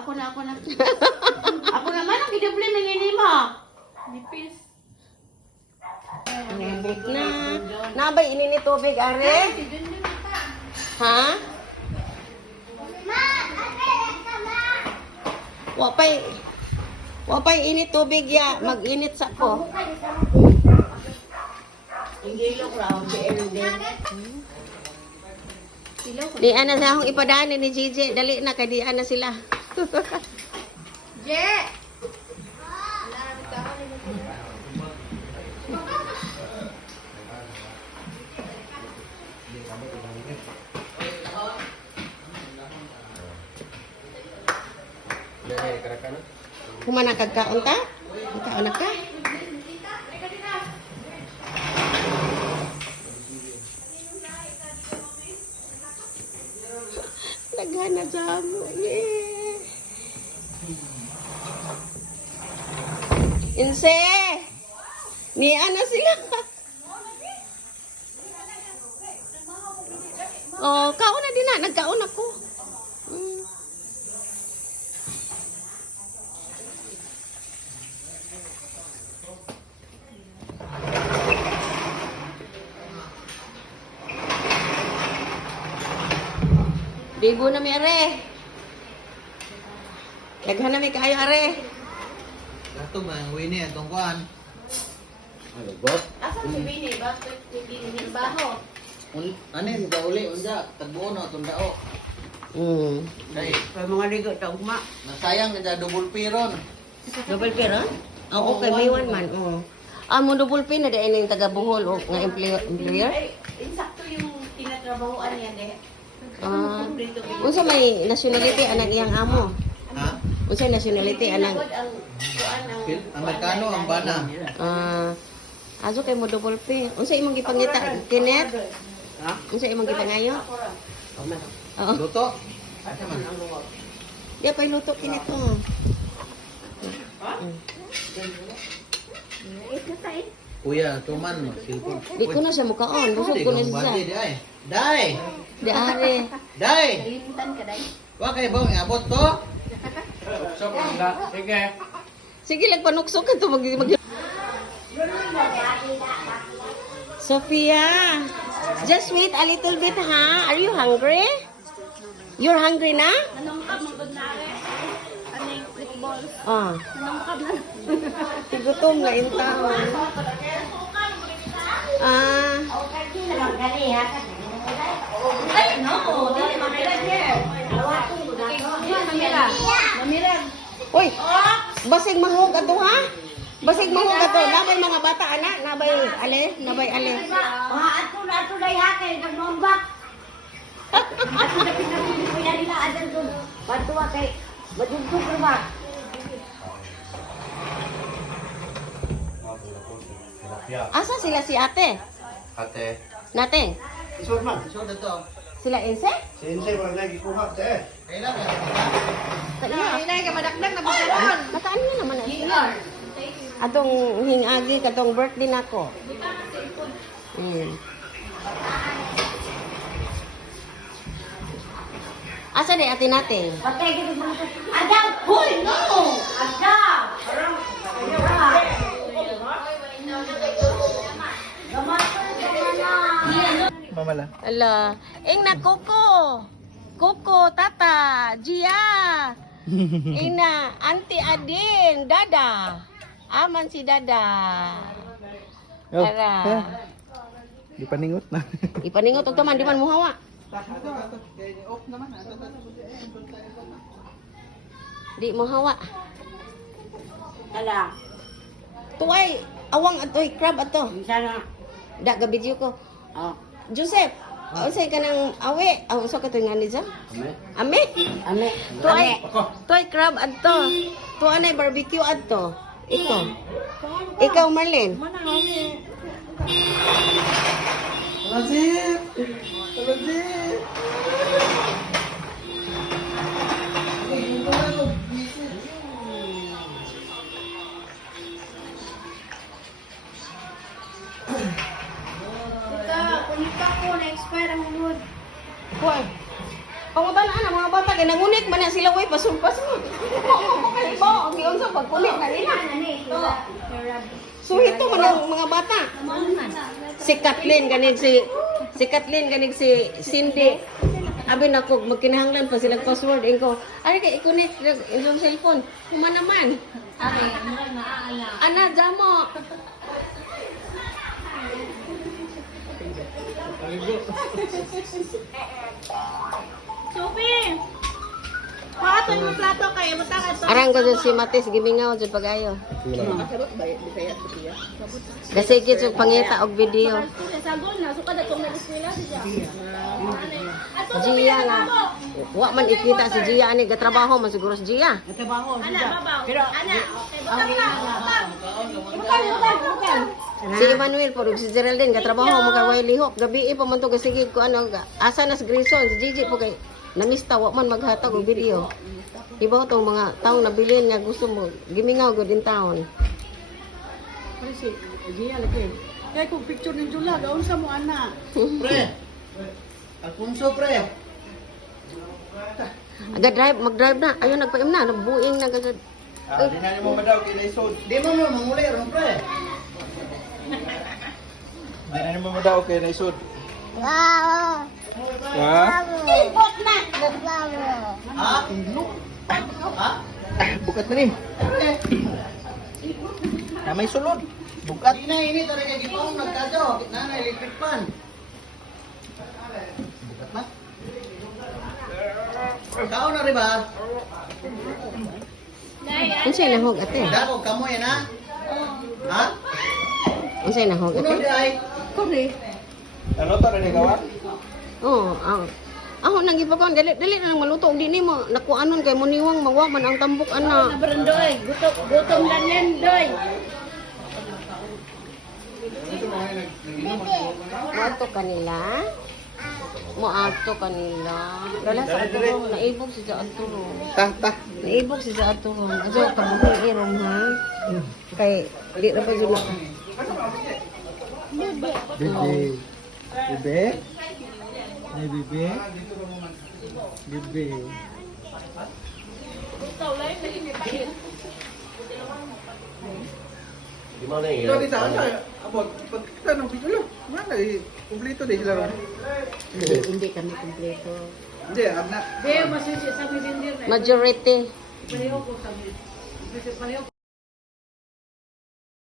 Ako na. Ako naman ang gidoble mangini mo. Nipis. Nabot na. Nabay ini ni tubig, are? Ha? Wapay init tubig ya. Mag-init sa ko. Ingilok raw si Erden. Di ana sa akong ipadaan ni Gigi. Dali na, kay di ana sila. Je. Humana kagkaon ta? Kaon na ka? Naghana sa mo. Yeah. Inse! Niya na sila. Oh, kaon na din na. Nagkaon ako. Bibo na may are. Daghan na may kayo are. Ito ba yung Winnie at tungkuan? Ano ba? Asa si Bini? Bakit hindi nagbaho? Ano yung uli? Unja, tagbuo na itong dao. Dahil, Kaya mga ligo ta ugma. nasayang ka dyan, double piron. Double pay ron? Oo, okay, may one man. Oo. Mo double pay na dahil yung taga-buhol o nga employer? Ay, insakto yung tinatrabahoan niya de. Unsa may nationality anang iyang amo? Ha? Unsa nationality anang Amerikano, ang bana. aso kay mo double pay. Unsa imong gipangita? Kinet? Ha? Unsa imong gipangayo? Oo. Luto? Ya pay luto kinet oh. Kuya, tuman, silpon. Di ko na siya mukaon. Busog ko na siya. Day! Di are. Day! Limutan ka dai. Wa kay bang iabot to? Sige. Sige lang panuksok ka to mag Sophia, just wait a little bit ha. Are you hungry? You're hungry na? Anong ka magudnare? Aning football. Ah. Anong ka na? Tigutom na in town. Ay, no. Dili mamirag here. Mamirag. Uy, basig mahog ato ha? Basig mahog ato. Nabay mga bata ana, nabay ale. Ato na dai hakay nagmombak. Ato na pinapili nila adan ko. Patuwa kay madugtog ba? Asa sila si ate? Ate. Nate? Isod man, isod na to. Sila Inse? Sensei, wala lagi kuha te. Kailan ka? Sa iya. Inay ka madakdak na pagkaon. Nasaan niya naman na sila? Atong hingagi, katong birthday nako. Asa di ate natin? Patay ka mo. Adam, hoy no. Adam. Mamala. Ala, ing na Coco. Coco, Tata, Gia. Ing na Auntie Adin, Dada. Aman si Dada. Tara. Di paningot na. Ipaningot og taman di man muhawa. Di muhawa. Ala. Tuway, awang atoy crab ato. Sana. Da ga video ko. Oh. Joseph, unsay ka nang awe? Usa ka to nga ni Jam? Ame. Ame. Toy crab adto. To anay barbecue adto. Ito. Ikaw Marlene. Lazip! Lazip! Kunika ko na-expire ang load. Hoy. Pangutana na mga bata kay nangunik man na sila way pasud-pasud. So ito man ang mga bata. Si Kathleen ganig si Cindy. Abi na ko magkinahanglan pa silang password ko. Ari kay i-connect yung cellphone. Kuma naman. Ana jamo. Sophie! Pato yung plato kayo, matangad to. Arang ko si Matis gimingaw jud pagayo. Kasi gid pangita og video. Sagol na, suka na itong nag-eskwela siya. Gia nga. Wa man ikita si Gia ani gatrabaho man siguro si Gia. Ana, babaw. Ana, okay, Si Emmanuel po si Geraldine gatrabaho mo kay way lihok. Gabi pa man to gasigig ko ano asa nas Grayson si Gigi po kay namista wa man maghatag og video. Iba tong mga taong nabilin nga gusto mo gimingaw gud in town. Kasi, Gia lagi. Kaya kung picture ng Jula, gaon sa mo, ana. Pre. Alfonso, pre. Mag-drive na. Ayun nagpaim na, nagbuing na gagad. Di na mo madaw kay Naisod. Di mo manguli ron, pre. Di na mo madaw kay Naisod. Ha? Ha? Ha? Bukat na ni. Pre. Na may sulod. Bukat. Di na ini talaga gipong nagkadyo. Na na electric fan. Bukat na. Kao na rin ba? Unsay nahog ate? Dako kamoy na. Ha? Unsay nahog Kuno ate? di ay. Ano to rin gawa? Oo, ako nang gipakon dali na lang maluto og di nimo nakuanon kay muniwang mawa man ang tambok ana. Barandoy, gutom lang yan, doy. Moato kanila. Moato kanila. Dala sa aturo, naibog si sa aturo. Ta. Naibog si sa aturo. Aso kabuhi irom ha. Kay di ra pa jud. Bebe. Bebe. Ay, bebe. Bebe. Ito dito, ano? Abot, pagkita ng video lang. Mana, kumplito din sila ron. Hindi kami kumpleto. Hindi, abna. Di, masisi sa messenger na. Majority. Pareho ko sa messenger. Pareho ko